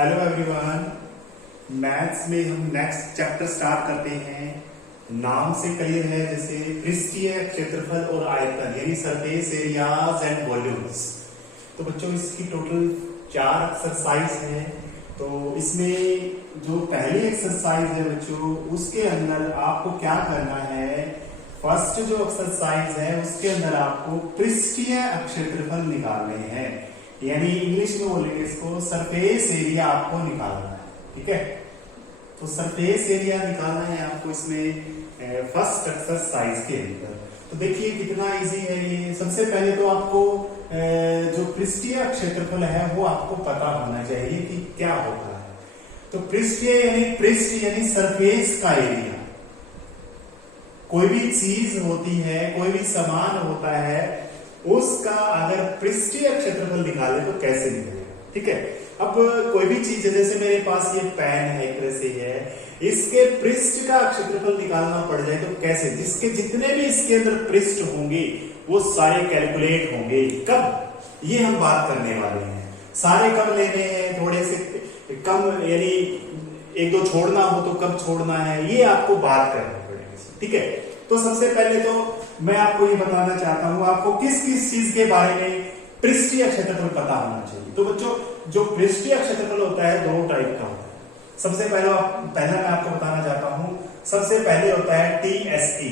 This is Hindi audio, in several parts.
Hello everyone. मैथ्स में हम नेक्स्ट चैप्टर स्टार्ट करते हैं। नाम से क्लियर है, जैसे पृष्ठीय क्षेत्रफल और आयतन यानी सरफेस एरियाज एंड वॉल्यूम्स। तो बच्चों इसकी टोटल 4 एक्सरसाइज है। तो इसमें जो पहली एक्सरसाइज है बच्चों, उसके अंदर आपको क्या करना है, फर्स्ट जो एक्सरसाइज है उसके अंदर आपको पृष्ठीय क्षेत्रफल निकालने हैं, यानी इंग्लिश में बोलेंगे इसको सरफेस एरिया आपको निकालना है। ठीक है, तो सरफेस एरिया निकालना है आपको इसमें फर्स्ट एक्सरसाइज के अंदर। तो देखिए कितना इजी है ये। सबसे पहले तो आपको जो पृष्ठीय क्षेत्रफल है वो आपको पता होना चाहिए कि क्या होता है। तो पृष्ठीय यानी पृष्ठ यानी सरफेस का एरिया। कोई भी चीज होती है, कोई भी सामान होता है, उसका अगर पृष्ठीय क्षेत्रफल निकाले तो कैसे निकलेगा। ठीक है, अब कोई भी चीज है, जैसे मेरे पास ये पेन है, एक तरह से है, इसके पृष्ठ का क्षेत्रफल निकालना पड़ जाए तो कैसे, जिसके जितने भी इसके अंदर पृष्ठ होंगे वो सारे कैलकुलेट होंगे। कब, ये हम बात करने वाले हैं। सारे कब लेने हैं, थोड़े से कम, यानी एक दो छोड़ना हो तो कब छोड़ना है, ये आपको बात करनी पड़ेगी। ठीक है, तो सबसे पहले तो मैं आपको ये बताना चाहता हूं, आपको किस किस चीज के बारे में पृष्ठीय क्षेत्रफल पता होना चाहिए। तो बच्चों जो पृष्ठीय क्षेत्रफल होता है 2 टाइप का होता है। सबसे पहला मैं आपको बताना चाहता हूं, सबसे पहले होता है टीएसए।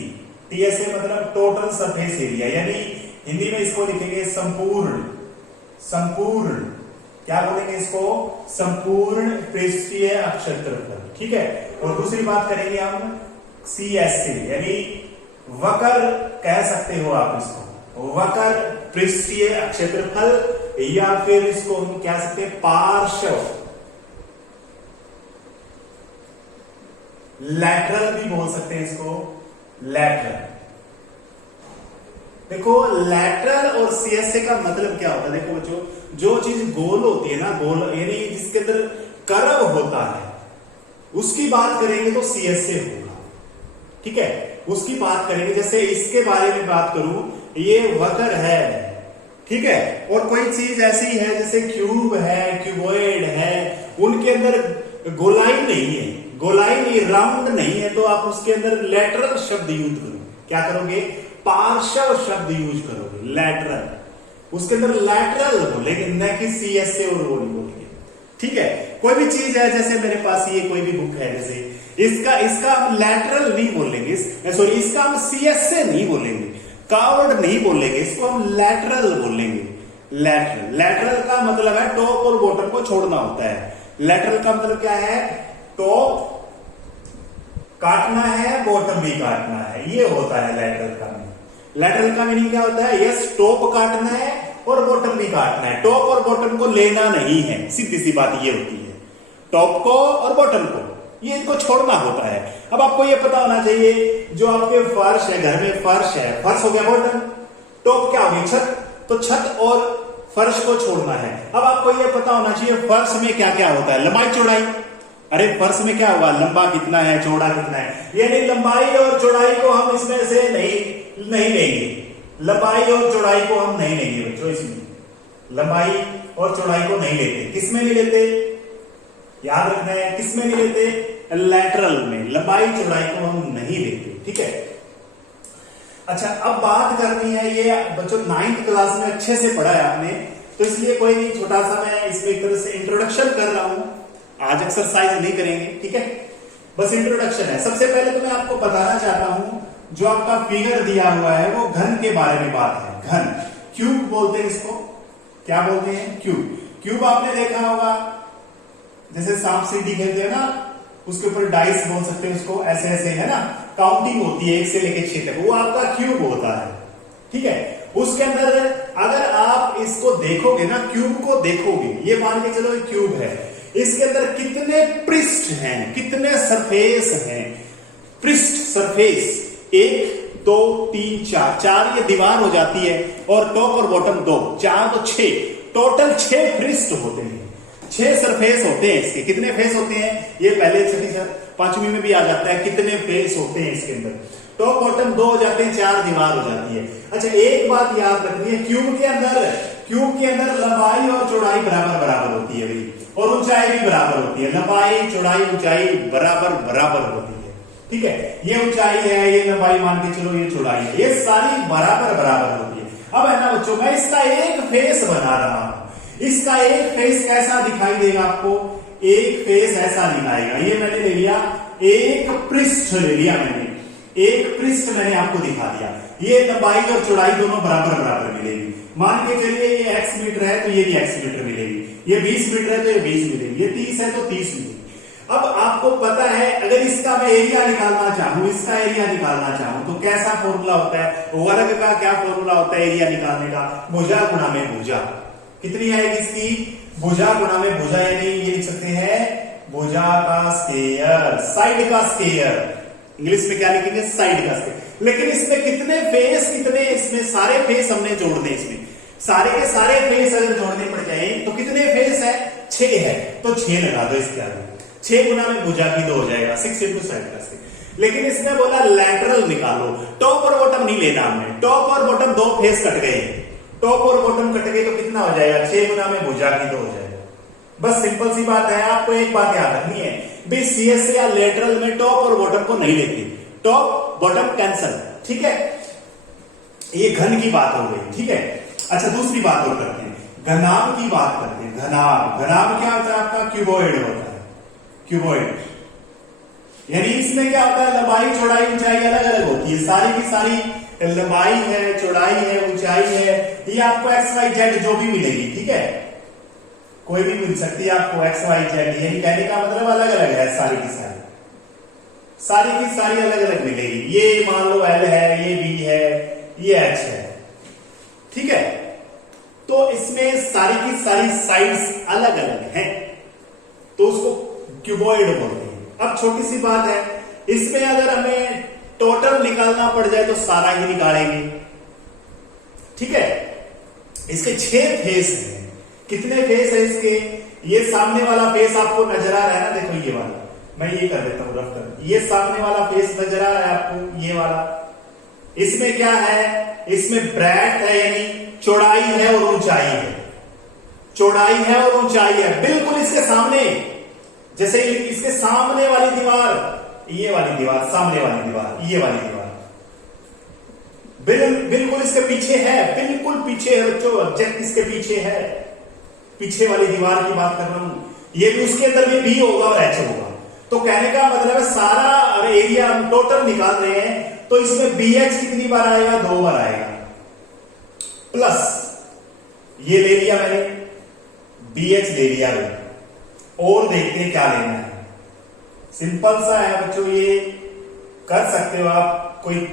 टीएसए मतलब टोटल सरफेस एरिया, यानी हिंदी में इसको लिखेंगे संपूर्ण। संपूर्ण क्या बोलेंगे इसको, संपूर्ण पृष्ठीय क्षेत्रफल। ठीक है, और दूसरी बात करेंगे हम सीएसए, यानी वक्र कह सकते हो आप इसको, वक्र पृष्ठीय क्षेत्रफल, या फिर इसको हम कह सकते हैं पार्श्व, लैटरल भी बोल सकते हैं इसको, लैटरल। देखो लैटरल और सीएसए का मतलब क्या होता है। देखो बच्चों, जो चीज गोल होती है ना, गोल यानी जिसके अंदर कर्व होता है, उसकी बात करेंगे तो सीएसए होगा। ठीक है, उसकी बात करेंगे। जैसे इसके बारे में बात करूं, ये वक्र है। ठीक है, और कोई चीज ऐसी है जैसे क्यूब है, क्यूबॉइड है, उनके अंदर गोलाई नहीं है, गोलाई नहीं, राउंड नहीं है, तो आप उसके अंदर लैटरल शब्द यूज करोगे। क्या करोगे, पार्श्व शब्द यूज करोगे, लैटरल। उसके अंदर लैटरल बोलेंगे, न कि सीएसए और वो नहीं बोलेंगे। ठीक है, कोई भी चीज है, जैसे मेरे पास ये कोई भी बुक है, जैसे इसका हम लैटरल नहीं बोलेंगे, सॉरी इसका हम सीएसए नहीं बोलेंगे, कार्व्ड नहीं बोलेंगे, इसको हम लैटरल बोलेंगे। लैटरल, लैटरल का मतलब है टॉप और बॉटम को छोड़ना होता है। लैटरल का मतलब क्या है, टॉप काटना है, बॉटम भी काटना है, ये होता है लैटरल का मीनिंग। लैटरल का मीनिंग क्या होता है, यस टॉप काटना है और बॉटम भी काटना है, टॉप और बॉटम को लेना नहीं है। सीधी सी बात ये होती है, टॉप को और बॉटम को, ये इनको छोड़ना होता है। अब आपको ये पता होना चाहिए, जो आपके फर्श है, घर में फर्श है, फर्श हो गया बॉटम, टॉप क्या होगी छत, तो छत और फर्श को छोड़ना है। अब आपको ये पता होना चाहिए फर्श में क्या क्या होता है, लंबाई चौड़ाई। अरे फर्श में क्या होगा, लंबा कितना है, चौड़ा कितना है, यानी लंबाई और चौड़ाई को हम इसमें से नहीं लेंगे। लंबाई और चौड़ाई को हम नहीं लेंगे बच्चों, इसमें लंबाई और चौड़ाई को नहीं लेते। किसमें नहीं लेते, याद रखना है, किसमें नहीं लेते, लैटरल में लंबाई चौड़ाई को हम नहीं लेते। ठीक है, अच्छा अब बात करनी है, ये बच्चों 9th क्लास में अच्छे से पढ़ा है आपने, तो इसलिए कोई नहीं, छोटा सा मैं इसमें एक तरह से इंट्रोडक्शन कर रहा हूं। आज एक्सरसाइज नहीं करेंगे, ठीक है, बस इंट्रोडक्शन है। सबसे पहले तो मैं आपको बताना चाहता हूं, जो आपका फिगर दिया हुआ है वो घन के बारे में बात है। घन, क्यूब बोलते हैं इसको, क्या बोलते हैं, क्यूब। क्यूब आपने देखा होगा, जैसे सांप सीढ़ी खेलते हैं ना, उसके ऊपर डाइस बोल सकते हैं उसको, ऐसे ऐसे है ना, काउंटिंग होती है 1 से लेकर 6 तक, वो आपका क्यूब होता है। ठीक है, उसके अंदर अगर आप इसको देखोगे ना, क्यूब को देखोगे, ये मान के चलो क्यूब है, इसके अंदर कितने पृष्ठ हैं, कितने सरफेस हैं, पृष्ठ सरफेस 1 2 3 4, 4 ये दीवार हो जाती है, और टॉप और बॉटम 2, 4 तो 6, टोटल 6 पृष्ठ होते हैं, 6 सरफेस होते हैं। इसके कितने फेस होते हैं, ये पहले 5वीं में भी आ जाता है, कितने फेस होते हैं इसके अंदर, टॉप बॉटम 2 हो जाते हैं, 4 दीवार हो जाती है। अच्छा एक बात याद रखनी है, क्यूब के अंदर लंबाई और चौड़ाई बराबर बराबर होती है भाई, और ऊंचाई भी बराबर होती है, लंबाई चौड़ाई ऊंचाई बराबर बराबर होती है। ठीक है, ये ऊंचाई है, ये लंबाई मान के चलो, ये चौड़ाई है, ये सारी बराबर बराबर होती है। अब है ना बच्चों, मैं इसका एक फेस बना रहा हूं, इसका एक फेस कैसा दिखाई देगा आपको, एक फेस ऐसा दिखाएगा। ये मैंने ले लिया, एक पृष्ठ ले लिया मैंने, एक पृष्ठ मैंने आपको दिखा दिया। ये लंबाई और चौड़ाई दोनों बराबर बराबर मिलेगी। मान के चलिए ये x मीटर है तो ये भी x मीटर मिलेगी, ये 20 मीटर है तो ये 20 मिलेगी, ये 30 है तो 30 मिलेगी। अब आपको पता है, अगर इसका मैं एरिया निकालना चाहूं, इसका एरिया निकालना चाहूं तो कैसा फॉर्मूला होता है, वर्ग का क्या फॉर्मूला होता है एरिया निकालने का, भुजा गुणा में भुजा। कितनी आएगी इसकी, भुजा गुणा में भुजा, यानी ये लिख सकते हैं भुजा का स्क्वायर, साइड का स्क्वायर। इंग्लिश में क्या लिखेंगे, साइड का स्क्वायर। लेकिन इसमें कितने फेस, कितने इसमें सारे फेस हमने जोड़ने, इसमें सारे के सारे फेस अगर जोड़ने पड़ जाए तो कितने फेस है, 6 है, तो 6 लगा दो इसके आगे। 6 गुना में भुजा की 2 हो जाएगा, 6 इंटू साइड का स्क्वायर। लेकिन इसने बोला लैटरल निकालो, टॉप और बॉटम नहीं लेना हमने, टॉप और बॉटम 2 फेस कट गए, टॉप और बॉटम कट गए तो कितना हो जाएगा, 6 गुना में भुजा की 2 हो जाएगा। बस सिंपल सी बात है, आपको एक बात याद रखनी है, भी सीएस या लेटरल में टॉप और बॉटम को नहीं लेते, टॉप बॉटम कैंसल। ठीक है, ये घन की बात हो गई। ठीक है, अच्छा दूसरी बात और करते हैं, घनाभ की बात करते हैं। घनाभ, घनाभ क्या होता है आपका, क्यूबॉइड होता है, क्यूबॉइड। यानी इसमें क्या होता है, लंबाई चौड़ाई ऊंचाई अलग अलग होती है, सारी की सारी लंबाई है, चौड़ाई है, ऊंचाई है, ये आपको एक्स वाई जेड जो भी मिलेगी। ठीक है, कोई भी मिल सकती है आपको एक्स वाई जेड, यानी कहने का मतलब अलग अलग है, सारी की सारी अलग अलग मिलेगी। ये मान लो एल है, ये बी है, ये एच है। ठीक है, तो इसमें सारी की सारी साइड्स अलग अलग हैं, तो उसको क्यूबॉइड बोलते हैं। अब छोटी सी बात है, इसमें अगर हमें टोटल निकालना पड़ जाए तो सारा ही निकालेंगे। ठीक है, इसके 6 फेस हैं। कितने फेस है इसके, ये सामने वाला फेस आपको नजर आ रहा है ना, देखो ये वाला, मैं ये कर देता हूं रफ कर, ये सामने वाला फेस नजर आ रहा है आपको, ये वाला। इसमें क्या है, इसमें ब्रेड्थ है, यानी चौड़ाई है और ऊंचाई है, चौड़ाई है और ऊंचाई है, बिल्कुल इसके सामने, जैसे इसके सामने वाली दीवार, ये वाली दीवार, सामने वाली दीवार, ये वाली दीवार बिल्कुल इसके पीछे है, बिल्कुल पीछे है बच्चों, ऑब्जेक्ट इसके पीछे है, पीछे वाली दीवार की बात कर रहा हूं। ये भी उसके अंदर भी बी होगा और एच होगा, तो कहने का मतलब है सारा एरिया हम टोटल निकाल रहे हैं, तो इसमें बी एच कितनी बार आएगा, 2 बार आएगा, प्लस ये ले लिया मैंने, बी एच ले लिया मैंने, और देखते हैं क्या लेना है। सिंपल सा है बच्चों, ये कर सकते हो आप, कोई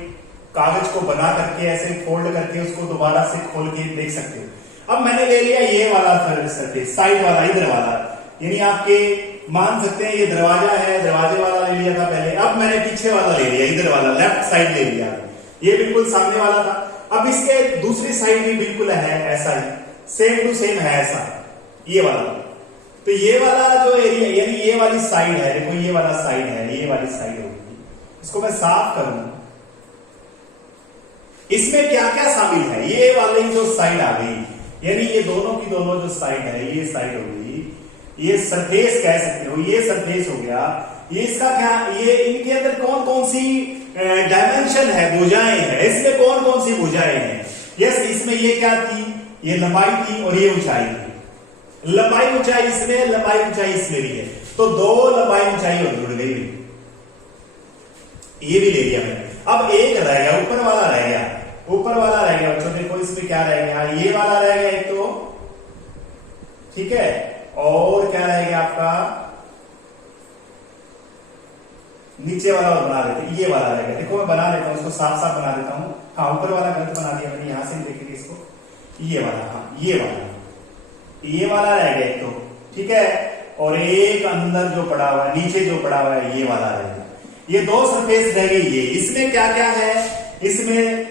कागज को बना करके ऐसे फोल्ड करके उसको दोबारा से खोल के देख सकते हो। अब मैंने ले लिया ये वाला सरफेस, साइड वाला, इधर वाला, यानी आपके मान सकते हैं ये दरवाजा है, दरवाजे वाला ले लिया था पहले, अब मैंने पीछे वाला ले लिया, इधर वाला लेफ्ट साइड ले लिया, ये बिल्कुल सामने वाला था। अब इसके दूसरी साइड भी बिल्कुल है ऐसा ही, सेम टू सेम है ऐसा, ये वाला। तो ये वाला जो एरिया, यानी ये वाली साइड है, देखो ये वाला साइड है, ये वाली साइड होगी, इसको मैं साफ करूं, इसमें क्या क्या शामिल है, ये वाली जो साइड आ गई, यानी ये दोनों की दोनों जो साइड है, ये साइड हो गई, ये सरफेस कह सकते हो, ये सरफेस हो गया, ये इसका क्या, ये इनके अंदर कौन कौन सी डायमेंशन है, भुजाएं है, इसमें कौन कौन सी भुजाएं हैं। यस, इसमें ये क्या थी, ये लंबाई थी और ये ऊंचाई थी, लंबाई ऊंचाई इसमें, लंबाई ऊंचाई इसमें भी है, तो 2 लंबाई ऊंचाई और जुड़ गई, ये भी ले लिया मैंने। अब एक रह गया, ऊपर वाला रह गया, ऊपर वाला रह गया बच्चों, देखो इसमें क्या रह गया, ये वाला रह गया एक तो, ठीक है, और क्या रह गया आपका, नीचे वाला और बना देते, ये वाला रह गया, देखो मैं बना लेता हूं, इसको साफ साफ बना देता हूं। हाँ, ऊपर वाला गलत बना दिया मैंने, यहां से देखेंगे इसको, ये वाला, हाँ ये वाला रह गया एक तो, ठीक है, और एक अंदर जो पड़ा हुआ है, नीचे जो पड़ा हुआ है, ये वाला रह गया, ये 2 सरफेस रह गई। ये इसमें क्या क्या है, इसमें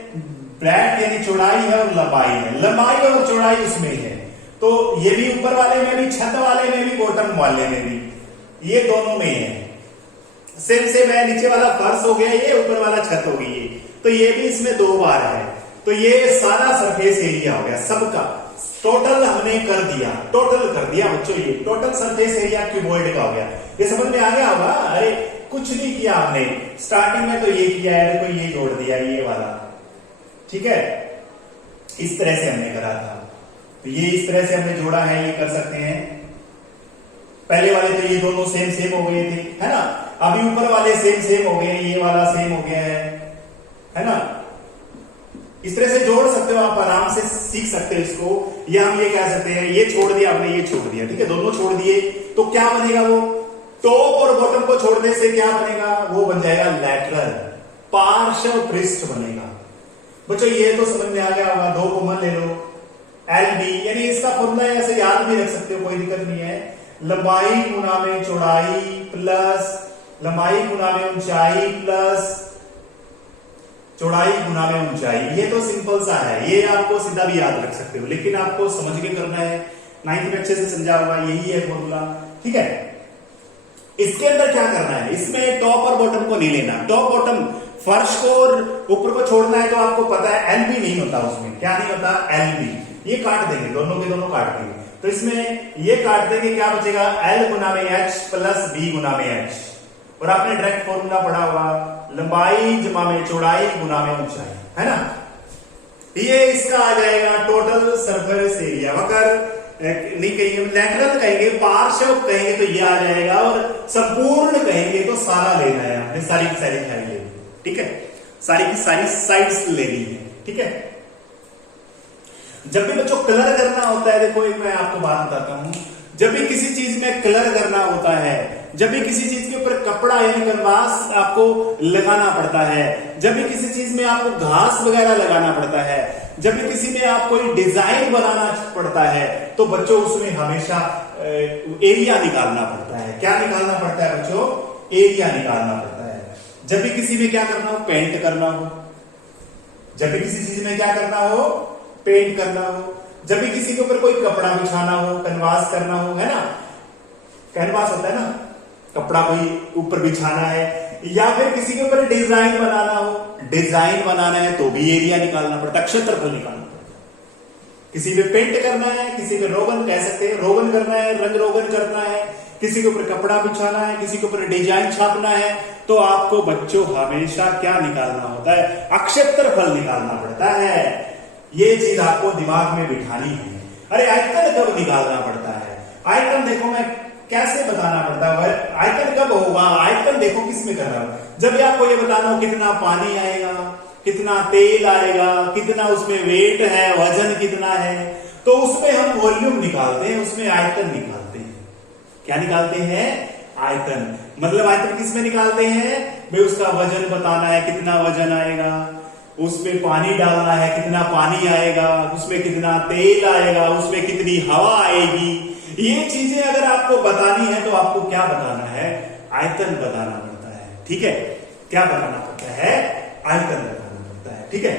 ब्रेड्थ यानी चौड़ाई है और लंबाई है, लंबाई और चौड़ाई उसमें है, तो ये भी ऊपर वाले में भी, छत वाले में भी, बॉटम वाले में भी, ये दोनों में है। सेम से मैं नीचे वाला फर्श हो गया, ये ऊपर वाला छत हो गई, तो ये भी इसमें 2 बार है, तो ये सारा सरफेस एरिया हो गया, सबका टोटल हमने कर दिया, टोटल कर दिया बच्चों, ये टोटल सरफेस एरिया क्यूबॉइड का हो गया। ये समझ में आ गया होगा। अरे कुछ नहीं किया आपने, स्टार्टिंग में तो ये किया है, देखो ये जोड़ दिया ये वाला, ठीक है, इस तरह से हमने करा था, तो ये इस तरह से हमने जोड़ा है, ये कर सकते हैं। पहले वाले तो ये दोनों सेम सेम हो गए थे, है ना, अभी ऊपर वाले सेम सेम हो गए, ये वाला सेम हो गया है ना। इस तरह से जोड़ सकते हो आप, आराम से सीख सकते हो इसको। या हम ये कह सकते हैं, ये छोड़ दिया आपने, ये छोड़ दिया, ठीक है, दोनों छोड़ दिए, तो क्या बनेगा, वो टॉप और बॉटम को छोड़ने से क्या बनेगा, वो बन जाएगा लैटरल, पार्श्व पृष्ठ बनेगा। बच्चों ये तो समझ में आ गया होगा। 2 कॉमन ले लो, एल बी, यानी इसका फॉर्मूला ऐसे याद भी रख सकते हो, कोई दिक्कत नहीं है। लंबाई गुना में चौड़ाई प्लस लंबाई गुना में ऊंचाई प्लस चौड़ाई गुना में ऊंचाई। ये तो सिंपल सा है, ये आपको सीधा भी याद रख सकते हो, लेकिन आपको समझ के करना है। 9th में अच्छे से समझा होगा, यही है फॉर्मूला, ठीक है। इसके अंदर क्या करना है, इसमें टॉप और बॉटम को नहीं लेना, टॉप बॉटम फर्श को और ऊपर को छोड़ना है। तो आपको पता है एल बी नहीं होता उसमें, क्या नहीं होता, एल बी। ये काट देंगे, दोनों के दोनों काट देंगे, तो इसमें ये काट देंगे, क्या बचेगा, एल गुना में एच प्लस बी गुना में एच। और आपने डायरेक्ट फॉर्मूला पढ़ा होगा, लंबाई जमा में चौड़ाई गुना में ऊंचाई, है ना। ये इसका आ जाएगा टोटल सरफेस एरिया। अगर नहीं कहेंगे लैटरल कहेंगे, पार्श्व कहेंगे तो ये आ जाएगा, और संपूर्ण कहेंगे तो सारा लेना है आपने, सारी की सारी खाई लेनी, ठीक है, सारी की सारी साइड्स लेनी है, ठीक है। जब भी बच्चों कलर करना होता है, देखो एक मैं आपको बात बताता हूं, जब भी किसी चीज में कलर करना होता है, जब भी किसी चीज के ऊपर कपड़ा यानी कैनवास आपको लगाना पड़ता है, जब भी किसी चीज में आपको घास वगैरह लगाना पड़ता है, जब भी किसी में आप कोई डिजाइन बनाना पड़ता है, तो बच्चों उसमें हमेशा एरिया निकालना पड़ता है। क्या निकालना पड़ता है बच्चों, एरिया निकालना पड़ता है। जब भी किसी में क्या करना हो, पेंट करना हो, जब भी किसी चीज में क्या करना हो, पेंट करना हो, जब भी किसी के ऊपर कोई कपड़ा बिछाना हो, कैनवास करना हो, है ना, कैनवास होता है ना, कपड़ा कोई ऊपर बिछाना है, या फिर किसी के ऊपर डिजाइन बनाना हो, डिजाइन बनाना है तो भी एरिया निकालना पड़ता है, क्षेत्रफल निकालना पड़ता है। किसी पे पेंट करना है, किसी पे रोगन कह सकते हैं, रोगन करना है, रंग रोगन करना है, किसी के ऊपर कपड़ा बिछाना है, किसी के ऊपर डिजाइन छापना है, तो आपको बच्चों हमेशा क्या निकालना होता है, क्षेत्रफल निकालना पड़ता है। ये चीज आपको दिमाग में बिठानी है। अरे आयतन कब निकालना पड़ता है, आयतन देखो मैं कैसे बताना पड़ता है, आयतन कब होगा, आयतन देखो किसमें कर रहा हूं, जब भी आपको ये बताना हो कितना पानी आएगा, कितना तेल आएगा, कितना उसमें वेट है, वजन कितना है, तो उसमें हम वॉल्यूम निकालते हैं, उसमें आयतन निकालते हैं। क्या निकालते हैं, आयतन। मतलब आयतन किसमें निकालते हैं भाई, उसका वजन बताना है, कितना वजन आएगा, उसमें पानी डालना है, कितना पानी आएगा, उसमें कितना तेल आएगा, उसमें कितनी हवा आएगी। ये चीजें अगर आपको बतानी है तो आपको क्या बताना है, आयतन बताना पड़ता है, ठीक है। क्या बताना पड़ता है, आयतन बताना पड़ता है, ठीक है।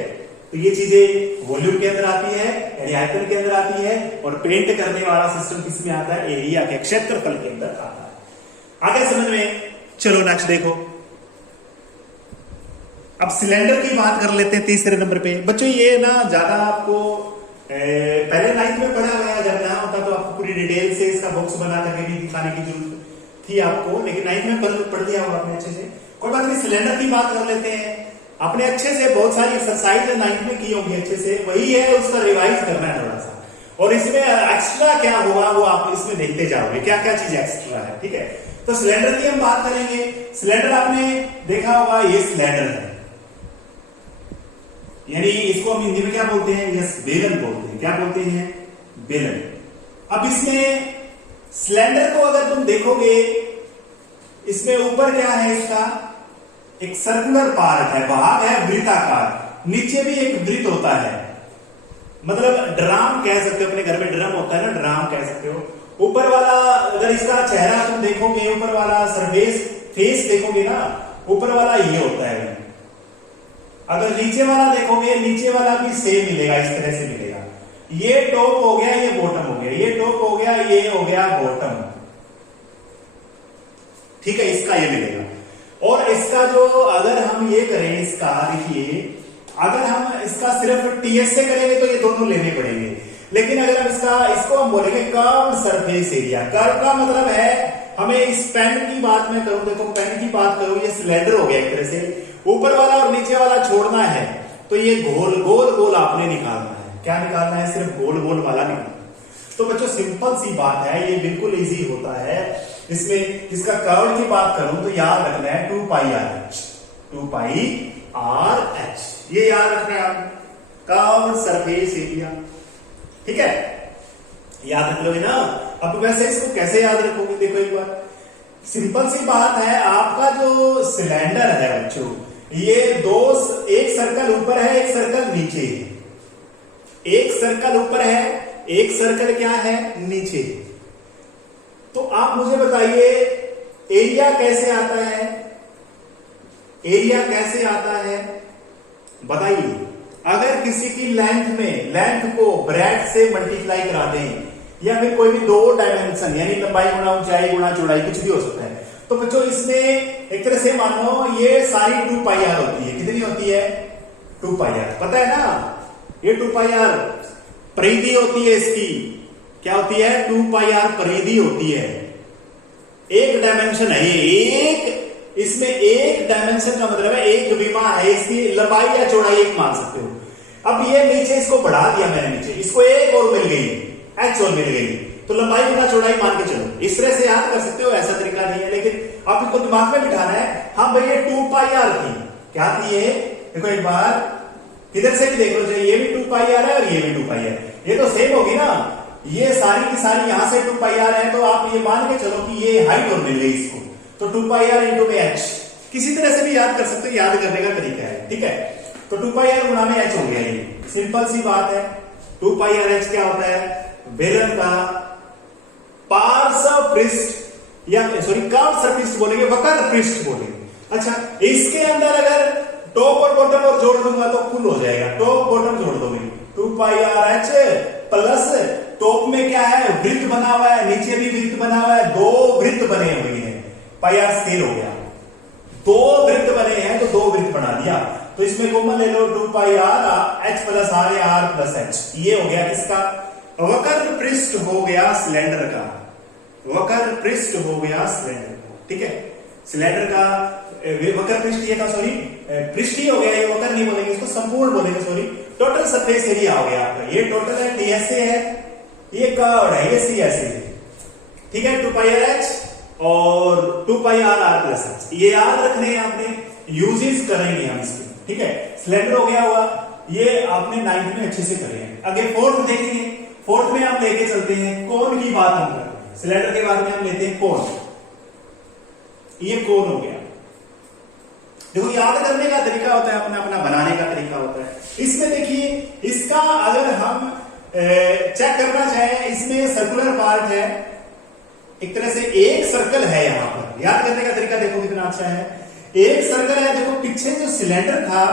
तो ये चीजें वॉल्यूम के अंदर आती है, यानी आयतन के अंदर आती है, और पेंट करने वाला सिस्टम किसमें आता है, एरिया के, क्षेत्रफल के अंदर आता है। आगे समझ में, चलो नेक्स्ट देखो। अब सिलेंडर की बात कर लेते हैं 3रे नंबर पे। बच्चों ये ना ज्यादा आपको पहले 9th में पढ़ा हुआ है, अगर ना होता तो आपको पूरी डिटेल से इसका बॉक्स बना करके भी दिखाने की जरूरत थी आपको, लेकिन 9th में पढ़ लिया होगा आपने अच्छे से, कोई बात नहीं। सिलेंडर की बात कर लेते हैं, आपने अच्छे से बहुत सारी एक्सरसाइज 9th में की होंगी अच्छे से, वही है, उसका रिवाइज करना है थोड़ा सा, और इसमें एक्स्ट्रा क्या होगा वो आप इसमें देखते जाओगे, क्या क्या चीज एक्स्ट्रा है, ठीक है। तो सिलेंडर की हम बात करेंगे। सिलेंडर आपने देखा होगा, ये सिलेंडर है, यानी इसको हम हिंदी में क्या बोलते हैं, यस बेलन बोलते हैं। क्या बोलते हैं, बेलन। अब इसमें सिलेंडर को अगर तुम देखोगे, इसमें ऊपर क्या है, इसका एक सर्कुलर पार्ट है, भाग है वृत्ताकार, नीचे भी एक वृत्त होता है, मतलब ड्राम कह सकते हो, अपने घर में ड्रम होता है ना, ड्राम कह सकते हो। ऊपर वाला अगर इसका चेहरा तुम देखोगे, ऊपर वाला सरफेस फेस देखोगे ना, ऊपर वाला ये होता है। अगर नीचे वाला देखोगे, नीचे वाला भी सेम मिलेगा, इस तरह से मिलेगा। ये टॉप हो गया, ये बॉटम हो गया, ये टॉप हो गया, ये हो गया बॉटम, ठीक है, इसका ये मिलेगा। और इसका जो अगर हम ये करें, इसका देखिए, अगर हम इसका सिर्फ टीएस से करेंगे तो ये दोनों लेने पड़ेंगे, लेकिन अगर हम इसको हम बोलेंगे कर्व सरफेस एरिया। कर्व का मतलब है हमें इस पेन की बात में करूं, देखो पेन की बात करूं, ये सिलेंडर हो गया एक तरह से, ऊपर वाला और नीचे वाला छोड़ना है तो ये गोल गोल गोल आपने निकालना है। क्या निकालना है? सिर्फ गोल गोल वाला निकालना। तो बच्चों सिंपल सी बात है, ये बिल्कुल इजी होता है। इसमें इसका कर्व की बात करूं तो याद रखना है 2 पाई आर एच, 2 पाई आर एच, ये याद रखना है आप, कर्व सरफेस एरिया। ठीक है, याद रख लो ना। अब वैसे इसको कैसे याद रखोगे? देखो एक बार सिंपल सी बात है, आपका जो सिलेंडर है बच्चों, ये एक सर्कल ऊपर है, एक सर्कल नीचे है। एक सर्कल ऊपर है, एक सर्कल क्या है? नीचे। तो आप मुझे बताइए एरिया कैसे आता है? एरिया कैसे आता है बताइए। अगर किसी की लेंथ को ब्रेड्थ से मल्टीप्लाई करा दें, या फिर कोई भी 2 डायमेंशन यानी लंबाई गुणा ऊंचाई गुणा चौड़ाई, कुछ भी हो सकता है, तो बच्चों इसमें एक तरह से मानो ये सारी 2 पाई आर होती है। कितनी होती है? 2 पाई आर, पता है ना? ये 2 पाई आर परिधि होती है इसकी। क्या होती है? 2 पाई आर परिधि होती है। एक डायमेंशन है ये, इसमें एक डायमेंशन का मतलब है एक विमा है, इसकी लंबाई या चौड़ाई एक मान सकते हो। अब ये नीचे इसको बढ़ा दिया मैंने, नीचे इसको एक और मिल गई, एच और मिल गई, तो लंबाई गुना चौड़ाई मान के चलो। इस तरह से याद कर सकते हो, ऐसा तरीका नहीं है, लेकिन आप इसको दिमाग में बिठाना है। हाँ भाई ये 2 पाई आर थी, क्या थी ये? देखो एक बार इधर से भी देख लो, ये भी 2 पाई आर है और ये भी 2 पाई आर, ये तो सेम होगी ना। ये सारी की सारी यहां से 2 पाई आर है, तो आप ये मान के चलो कि ये हाइट और मिल गई इसको, तो 2 पाई आर इंटू में एच। किसी तरह से भी याद कर सकते हो, याद करने का तरीका है। ठीक है, तो 2 पाई आर गुणा में एच हो गया, ये सिंपल सी बात है। 2 पाई आर एच क्या होता है? बेलन का पार्श्व पृष्ठ, या सॉरी कर्व सरफेस बोलेंगे, वक्र पृष्ठ बोलेंगे। अच्छा, इसके अंदर अगर टॉप और बॉटम और जोड़ दूंगा तो कुल हो जाएगा, टॉप बॉटम जोड़ दोगे 2 पाई आर एच प्लस टॉप में क्या है? वृत्त बना हुआ है, नीचे भी वृत्त बना हुआ है, 2 वृत्त बने हुए हैं, पाई आर स्थिर हो गया, 2 वृत्त बने हैं तो 2 वृत्त बना दिया। तो इसमें कॉमन ले लो 2 पाई आर एच प्लस आर या आर प्लस एच, ये हो गया किसका? वक्र पृष्ठ हो गया सिलेंडर का, वक्र पृष्ठ हो गया सिलेंडर का। ठीक है, सिलेंडर का वक्र पृष्ठ ये था, सॉरी पृष्ठ ही हो गया, ये वक्र नहीं बोलेंगे, इसको संपूर्ण बोलेंगे, सॉरी। टोटल सरफेस एरिया हो गया आपका, ये टोटल है टीएसए है, ये कर्व है, ये सीएसए है। ठीक है, 2 पाई आर एच और 2 पाई आर आर प्लस एच, ये याद रखने हैं आपने, यूजेस करेंगे हम इसके। ठीक है, सिलेंडर हो गया हुआ, ये आपने 9th में अच्छे से करे हैं। आगे 4th देखेंगे, 4th में हम लेके चलते हैं कोण की बात हम करते हैं। सिलेंडर के बाद में हम लेते हैं कोण, ये कोण हो गया। देखो याद करने का तरीका होता है अपना अपना, बनाने का तरीका होता है। इसमें देखिए, इसका अगर हम चेक करना चाहें, इसमें सर्कुलर पार्ट है, एक तरह से एक सर्कल है यहां पर। याद करने का तरीका देखो कितना अच्छा है, एक सर्कल है। देखो पीछे जो सिलेंडर था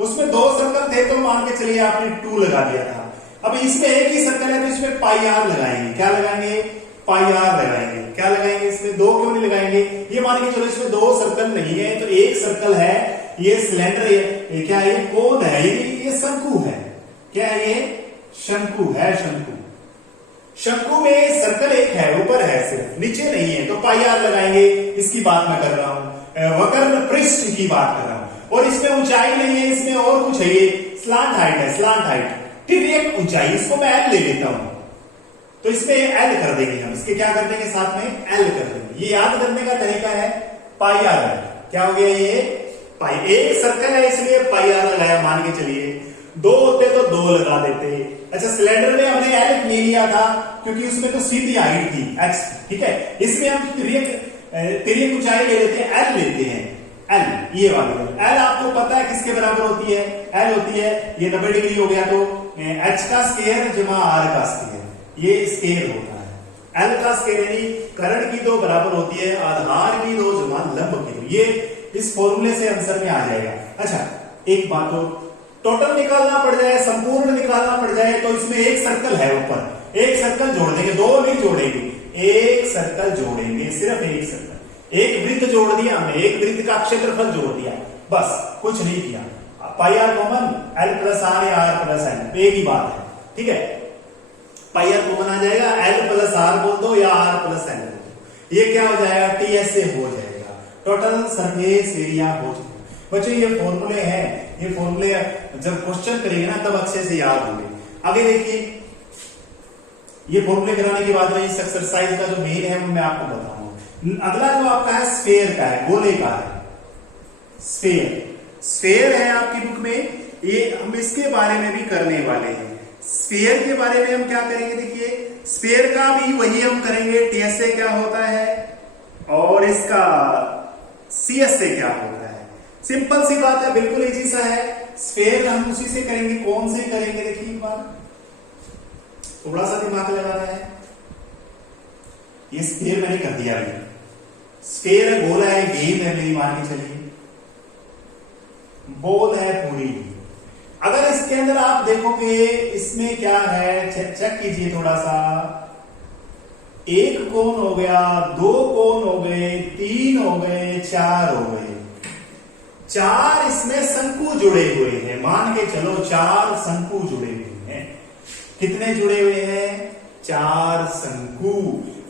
उसमें 2 सर्कल थे, तो मान के चलिए आपने 2 लगा दिया था। अब इसमें एक ही सर्कल है तो इसमें पाई आर लगाएंगे। क्या लगाएंगे? पाई आर लगाएंगे। क्या लगाएंगे इसमें? 2 क्यों नहीं लगाएंगे? ये मान के चलो इसमें 2 सर्कल नहीं है, तो एक सर्कल है, ये सिलेंडर, ये क्या है? ये कोण है, ये शंकु है। क्या है ये? शंकु है, शंकु। शंकु में सर्कल एक है, ऊपर है सिर्फ, नीचे नहीं है, तो पाई आर लगाएंगे। इसकी बात मैं कर रहा हूं, वक्र पृष्ठ की बात कर रहा हूं। और इसमें ऊंचाई नहीं है, इसमें और कुछ है, ये स्लांट हाइट है, स्लांट हाइट। तिर्यक ऊंचाई, इसको मैं एल ले लेता हूं, तो इसमें एल कर देंगे हम, इसके क्या कर देंगे साथ में? एल कर देंगे। ये याद करने का तरीका है, पाई आर है। क्या हो गया ये? पाई। एक सर्कल है इसलिए पाई आर लगाया, मान के चलिए। 2 होते तो 2 लगा देते। अच्छा, सिलेंडर में हमने एल ले लिया था क्योंकि उसमें तो सीधी हाइट थी एक्स। ठीक है, इसमें हम तिर्यक ऊंचाई ले लेते हैं, एल लेते हैं, एल, ये वाली एल आपको पता है किसके बराबर होती है? एल होती है, ये 90 डिग्री हो गया तो एच का स्क्वायर जमा आर का स्क्वायर, ये स्क्वायर होता है। एल का स्क्वायर यानी कर्ण की 2 बराबर होती है आधार की 2 जमा लंब की 2, ये इस फॉर्मूले से आंसर में आ जाएगा। अच्छा, एक बात हो, टोटल निकालना पड़ जाए, संपूर्ण निकालना पड़ जाए, तो इसमें एक सर्कल है ऊपर, एक सर्कल जोड़ देंगे, 2 नहीं जोड़ेंगे, एक सर्कल जोड़ेंगे, सिर्फ एक सर्कल। एक वृत्त जोड़ दिया हमने, एक वृत्त का क्षेत्रफल जोड़ दिया, बस कुछ नहीं किया। Pi R common, L plus R या आर प्लस एल, एक ही बात है। ठीक है, पाई आर कॉमन आ जाएगा, एल प्लस आर बोल दो या आर प्लस एल बोल दो, ये क्या हो जाएगा, टीएसए हो जाएगा, टोटल सरफेस एरिया हो जाएगा। बच्चों ये फॉर्मूले हैं, ये फॉर्मूले जब क्वेश्चन करेंगे ना तब अच्छे से याद होंगे। आगे देखिए, ये फॉर्मूले कराने के बाद में इस एक्सरसाइज का जो मेन है वो मैं आपको बताऊंगा। अगला जो आपका है स्फेयर का है, गोले का है, स्फेयर है आपकी बुक में, ये हम इसके बारे में भी करने वाले हैं। स्फेयर के बारे में हम क्या करेंगे, देखिए स्फेयर का भी वही हम करेंगे, टीएसए क्या होता है और इसका सीएसए क्या होता है। सिंपल सी बात है, बिल्कुल इजी सा है। स्फेयर हम उसी से करेंगे, कौन से करेंगे देखिए एक बार, थोड़ा सा दिमाग लगाना है। ये स्फेयर मैंने कर दिया अभी, स्फेयर है, गोला है, गेंद है मेरी, मान के चलिए बॉल है पूरी। अगर इसके अंदर आप देखोगे इसमें क्या है, चेक कीजिए थोड़ा सा, एक कोन हो गया, दो कोन हो गए, तीन हो गए, चार हो गए, चार इसमें शंकु जुड़े हुए हैं, मान के चलो चार शंकु जुड़े हुए हैं। कितने जुड़े हुए हैं, चार शंकु।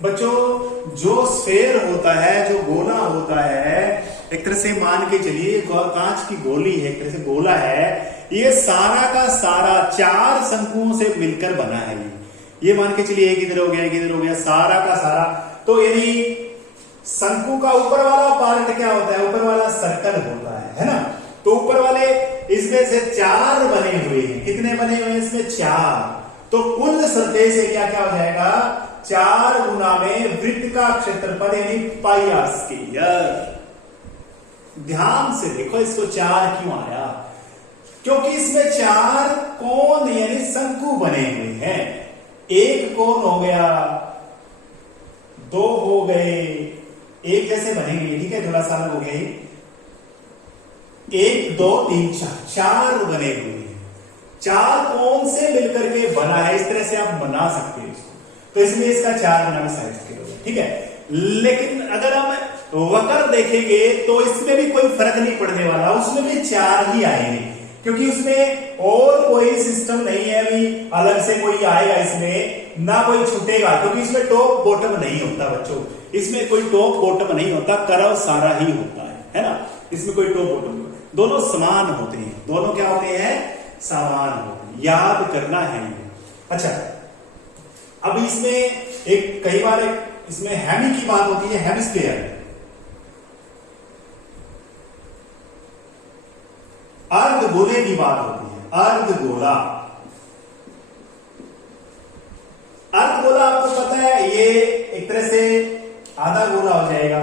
बच्चों जो स्फेयर होता है, जो गोला होता है, एक तरह से मान के चलिए कांच की गोली है, एक तरह से गोला है, ये सारा का सारा चार शंकुओं से मिलकर बना है। ये मान के चलिए एक इधर हो गया, एक इधर हो गया, सारा का सारा। तो यानी शंकु का ऊपर वाला पार्ट क्या होता है, ऊपर वाला सर्कल होता है ना। तो ऊपर वाले इसमें से चार बने हुए हैं, कितने बने हुए हैं इसमें, चार। तो कुल सरफेस एरिया क्या हो जाएगा, 4 गुना में वृत्त का क्षेत्रफल यानी पाई आर स्क्वायर। ध्यान से देखो इसको 4 क्यों आया, क्योंकि इसमें 4 कोण यानी शंकु बने हुए हैं। एक कोण हो गया, दो हो गए, एक जैसे बनेंगे, ठीक है, थोड़ा सा अलग हो गए, 1 2 3 4, 4 बने हुए हैं, 4 कोण से मिलकर के बना है। इस तरह से आप बना सकते हैं इसको, तो इसमें इसका 4 गुना में साइज किया, ठीक है। लेकिन अगर हम वक्र देखेंगे तो इसमें भी कोई फर्क नहीं पड़ने वाला, उसमें भी 4 ही आएंगे, क्योंकि उसमें और कोई सिस्टम नहीं है अभी अलग से कोई आएगा इसमें, ना कोई छूटेगा, क्योंकि इसमें टॉप बॉटम नहीं होता बच्चों, इसमें कोई टॉप बॉटम नहीं होता, कर्व सारा ही होता है ना। इसमें कोई टॉप बॉटम नहीं, दोनों समान होते हैं, दोनों क्या होते हैं, समान होते हैं, याद करना है। अच्छा, अब इसमें एक कई बार इसमें हेमी की बात होती है, हेमिस्फीयर, अर्ध गोले की बात होती है, अर्ध गोला। अर्ध गोला आपको पता है, ये एक तरह से आधा गोला हो जाएगा,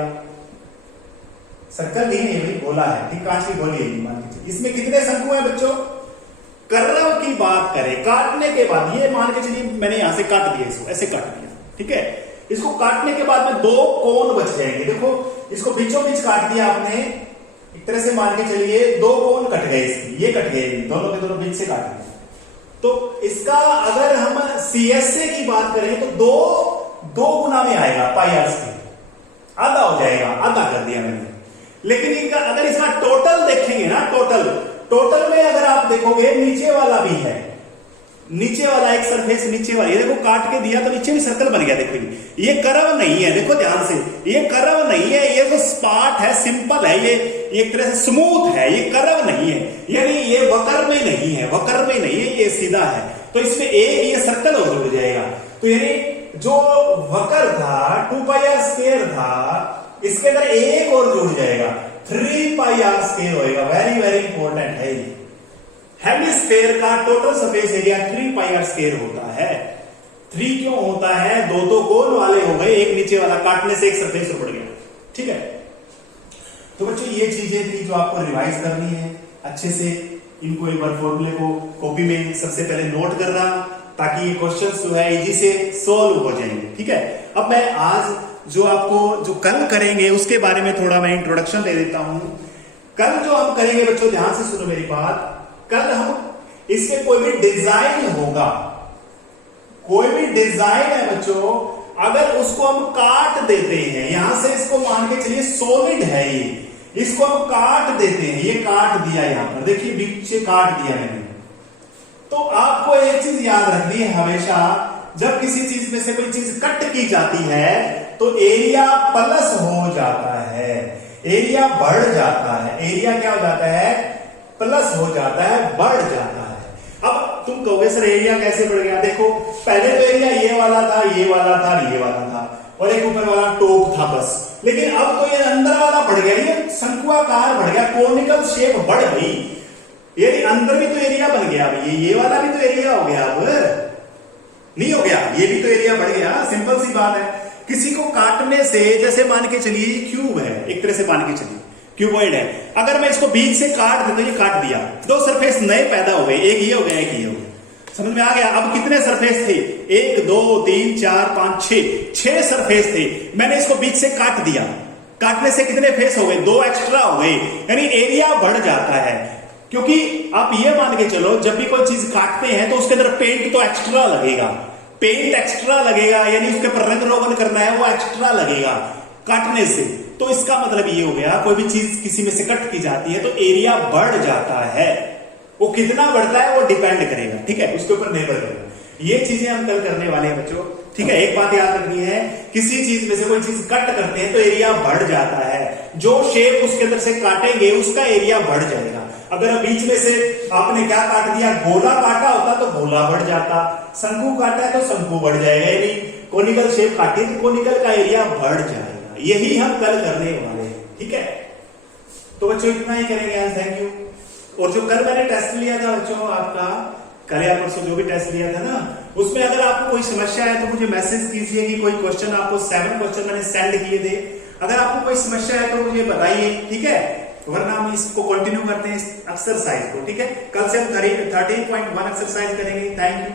सर्कल नहीं है भाई, गोला है, ठीक, कांच की गोली है मान लीजिए। इसमें कितने शंकु हैं बच्चों, कर्व की बात करें, काटने के बाद ये मान के चलिए मैंने यहां से काट दिया, इसको ऐसे काट दिया, ठीक है। इसको काटने के बाद में 2 कोण बच जाएंगे, देखो इसको बीचों बीच काट दिया आपने, एक तरह से मान के चलिए 2 कोण कट गए, इसकी ये कट गए, दोनों के दोनों बीच से काट गए। तो इसका अगर हम सीएसए की बात करें तो 2 गुना में आएगा, पाई आर स्क्वायर, आधा हो जाएगा, आधा कर दिया मैंने। लेकिन इनका अगर इसका टोटल देखेंगे ना, टोटल में अगर आप देखोगे नीचे वाला भी है, नीचे वाला एक सरफेस नीचे वाला, ये देखो काट के दिया तो नीचे भी सर्कल बन गया, देखो ये कर्व नहीं है, देखो ध्यान से, ये कर्व नहीं है, ये तो स्पाट है, सिंपल है, ये एक तरह से स्मूथ है, ये कर्व नहीं है, यानी ये वक्र में नहीं है, वक्र में नहीं है, ये सीधा है। तो इसमें एक ये सर्कल और जुड़ जाएगा, तो यानी जो वक्र था 2 पाई आर स्क्वायर था, इसके अंदर एक और जुड़ जाएगा, 3 पाई आर स्क्वायर होएगा। वेरी वेरी इंपॉर्टेंट है ये। हेमिस्फीयर का total surface area 3 pi r square होता है। 3 क्यों होता है, 2 कोण वाले हो गए, एक नीचे वाला काटने से एक सरफेस बढ़ गया, ठीक है। तो बच्चों ये चीजें थी जो आपको रिवाइज करनी है अच्छे से, इनको एक बार फॉर्मूले को कॉपी में सबसे पहले नोट करना, ताकि ये क्वेश्चन जो है इजी से सोल्व हो जाएंगे, ठीक है। अब मैं आज जो आपको जो कल करेंगे उसके बारे में थोड़ा मैं इंट्रोडक्शन दे देता हूं। कल जो हम करेंगे बच्चों, ध्यान से सुनो मेरी बात, कल हम इसके कोई भी डिजाइन होगा, कोई भी डिजाइन है बच्चों, अगर उसको हम काट देते हैं, यहां से इसको मान के चलिए सॉलिड है ये, इसको हम काट देते हैं, ये काट दिया यहां पर, देखिए बीच से काट दिया मैंने। तो आपको एक चीज याद रखनी है हमेशा, जब किसी चीज में से कोई चीज कट की जाती है तो एरिया प्लस हो जाता है, एरिया बढ़ जाता है। एरिया क्या हो जाता है? प्लस हो जाता है, बढ़ जाता है। अब तुम कहोगे सर एरिया कैसे बढ़ गया? देखो पहले तो एरिया ये वाला था, ये वाला था, ये वाला था और एक ऊपर वाला टॉप था बस, लेकिन अब तो ये अंदर वाला बढ़ गया, ये शंकुआकार बढ़ गया, कोनिकल शेप बढ़ गई। ये अंदर भी तो एरिया बन गया, अब ये वाला भी तो एरिया हो गया, अब नहीं हो गया? ये भी तो एरिया बढ़ गया। सिंपल सी बात है। किसी को काटने से, जैसे मान के चलिए क्यूब है, एक तरह से मान के चलिए क्यूबॉइड है, अगर मैं इसको बीच से काट दूं तो ये काट दिया, दो सरफेस नए पैदा हो गए, एक ये हो गया, एक ये हो गया। समझ में आ गया? अब कितने सरफेस थे? 1 2 3 4 5 6 सरफेस थे। मैंने इसको बीच से काट दिया, काटने से कितने फेस हो गए? 2 एक्स्ट्रा हो गए, यानी एरिया बढ़ जाता है। क्योंकि आप ये मान के चलो जब भी कोई चीज काटते हैं तो उसके अंदर पेंट तो एक्स्ट्रा लगेगा, पेंट एक्स्ट्रा लगेगा, यानी उसके ऊपर रंग रोगन करना है वो एक्स्ट्रा लगेगा काटने से। तो इसका मतलब ये हो गया कोई भी चीज किसी में से कट की जाती है तो एरिया बढ़ जाता है। वो कितना बढ़ता है वो डिपेंड करेगा, ठीक है, उसके ऊपर निर्भर करेगा। ये चीजें हम कल करने वाले हैं बच्चों, ठीक है। एक बात याद रखनी है, किसी चीज में से कोई चीज कट करते हैं तो एरिया बढ़ जाता है, जो शेप उसके अंदर से काटेंगे उसका एरिया बढ़ जाएगा। अगर बीच में से आपने क्या काट दिया, गोला काटा होता तो गोला बढ़ जाता, शंकु काटा है तो शंकु बढ़ जाएगा, यानी कोनिकल शेप काटी तो कोनिकल का एरिया बढ़ जाएगा। यही हम कल करने वाले हैं, ठीक है। तो बच्चों इतना ही करेंगे, थैंक यू। और जो कल मैंने टेस्ट लिया था बच्चों आपका, कल या परसों जो भी टेस्ट लिया था ना, उसमें अगर आपको कोई समस्या है तो मुझे मैसेज कीजिए कि कोई क्वेश्चन, आपको 7 क्वेश्चन मैंने सेंड किए थे, अगर आपको कोई समस्या है तो मुझे बताइए, ठीक है। वरना हम इसको कंटिन्यू करते हैं एक्सरसाइज को, ठीक है। कल से हम 13.1 एक्सरसाइज करेंगे। Thank you.